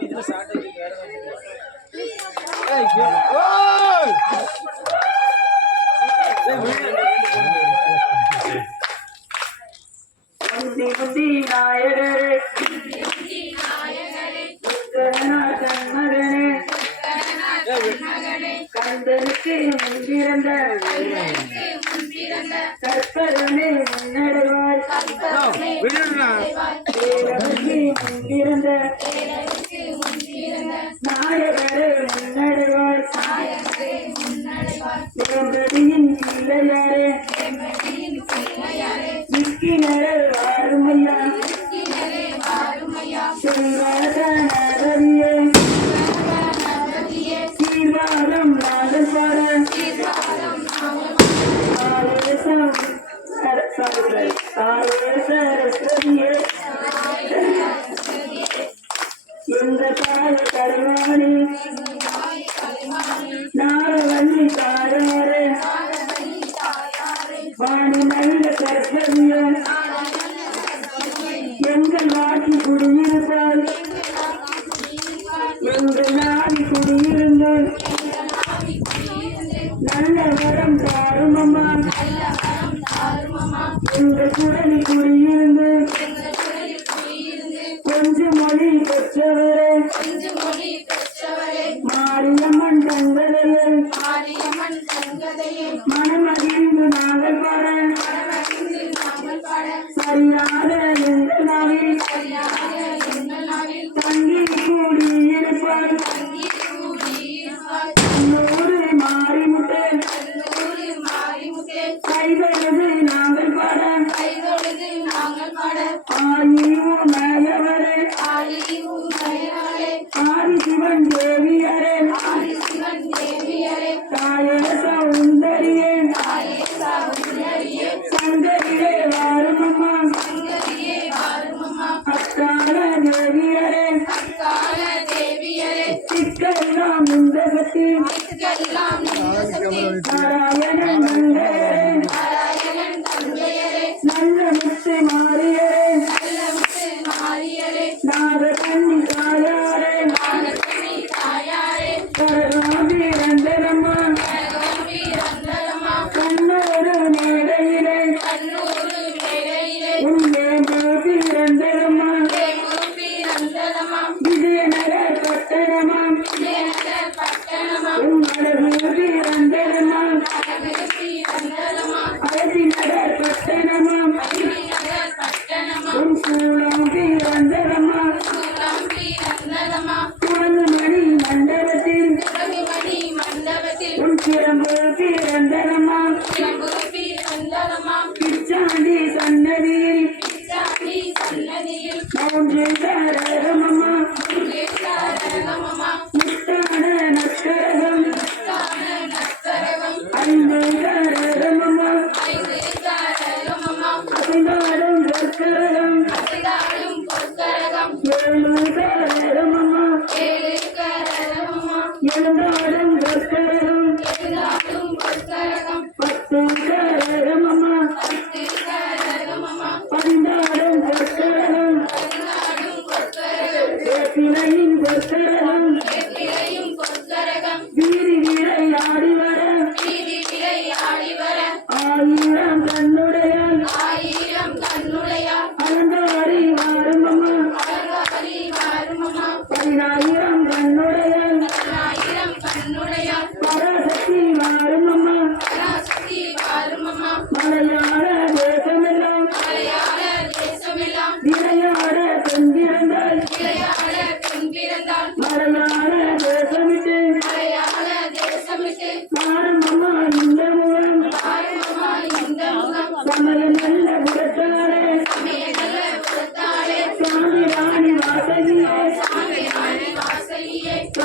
கந்தனுக்கு முன்பிறந்த கற்பகனே முன்னடைவாய் முன்பிறந்த நாயகரே முன்னடைவாய் தேவடியின் பிள்ளையாரே மிக்கினரே வாருமையா செல்வாத நரவியே சீர்வாதம் நாதல் பாட சரஸ்வதியே எந்த தாய கலைவாணி நாரவல்லி தாயாரே வாணி நல்ல சரஸ்வதியே எங்கள் நாட்டி குடியிருப்பால் எங்கள் நாடி குடியிருந்து நல்ல வரம் தாரும் அம்மா எங்கள் குடலி குடியிருந்து கொஞ்சம் மொழி பெற்றவரே மாரியம்மன் தங்கதையே மனமகிழ்ந்து நாங்கள் பாட சரியாக எங்கள் நாளில் தங்கி கூடியிருப்பார் நூறு மாறிமுட்டே கைதொழுது நாங்கள் பாட ஆயிவும் மேயவரே ஆதிசிவன் தேவியரே தாயே சௌந்தரியே சங்கரியே வாருமம்மா அக்கால தேவியரே சிக்கெல்லாம் இந்த சக்தி நாராயணன் தந்தையரே நல்ல முத்து மாறியரே நாகக்கண்ணி தாயாரே கரகோபி ரந்தனம்மா கண்ணூரு மேடையிலே உன்னே கோபி ரந்தனம்மா விஜயநகர் பட்டணமா உன்னடகோபி ரந்தனம்மா அரசி நகர் பட்டணமா உன் சூழம்பி ரந்தனம்மா குரங்குமணி மண்டபத்தில் உன் சிறம்பு ரந்தனம்மா பிச்சாண்டி சன்னதியில் மூன்று தாரகமம்மா முத்தான நக்கரகம் ஐந்து தாரகமம்மா அசைந்தாடும் கற்கரகம் ஏழு தாரகமம்மா எழுந்தாடும் கற்கரகம் பத்து தாரகமம்மா பதிந்தாடும் கற்கரகம் வேப்பிலையின் கற்கரகம் வீரி வீரை ஆடி வர ஆயிரம் கண்ணுடையால் அலங்காரி வாருமம்மா 10,000 கண்ணுடையால் பராசக்தி வாருமம்மா மலையாள தேசமெல்லாம் விளையாட பெண்பிறந்தால் மலையாள தேசமிட்டு மாறுமம்மா இந்த முகம் சமய நல்ல புறத்தாரே சாமி ராணி வாசகியே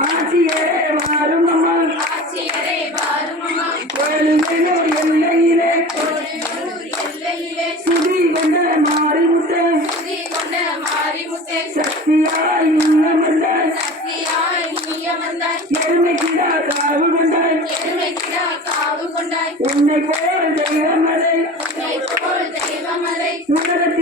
ஆட்சியே வாரும் அம்மா ஆட்சியரே வாரும் அம்மா கோயிலூர் எல்லையிலே கோயிலூர் எல்லையிலே சுதி கொண்ட மாறிமுத்த சுதி கொண்ட மாரிமுத்தே சக்தியாய் நீயம் வந்தாய் சக்தியாய் நீய வந்தாய் எருமைக்கிடா காவு கொண்டாய் எருமைக்கிடா காவு கொண்டாய் உன்னை போல் தெய்வமலை உன்னை போல் தெய்வமலை உனது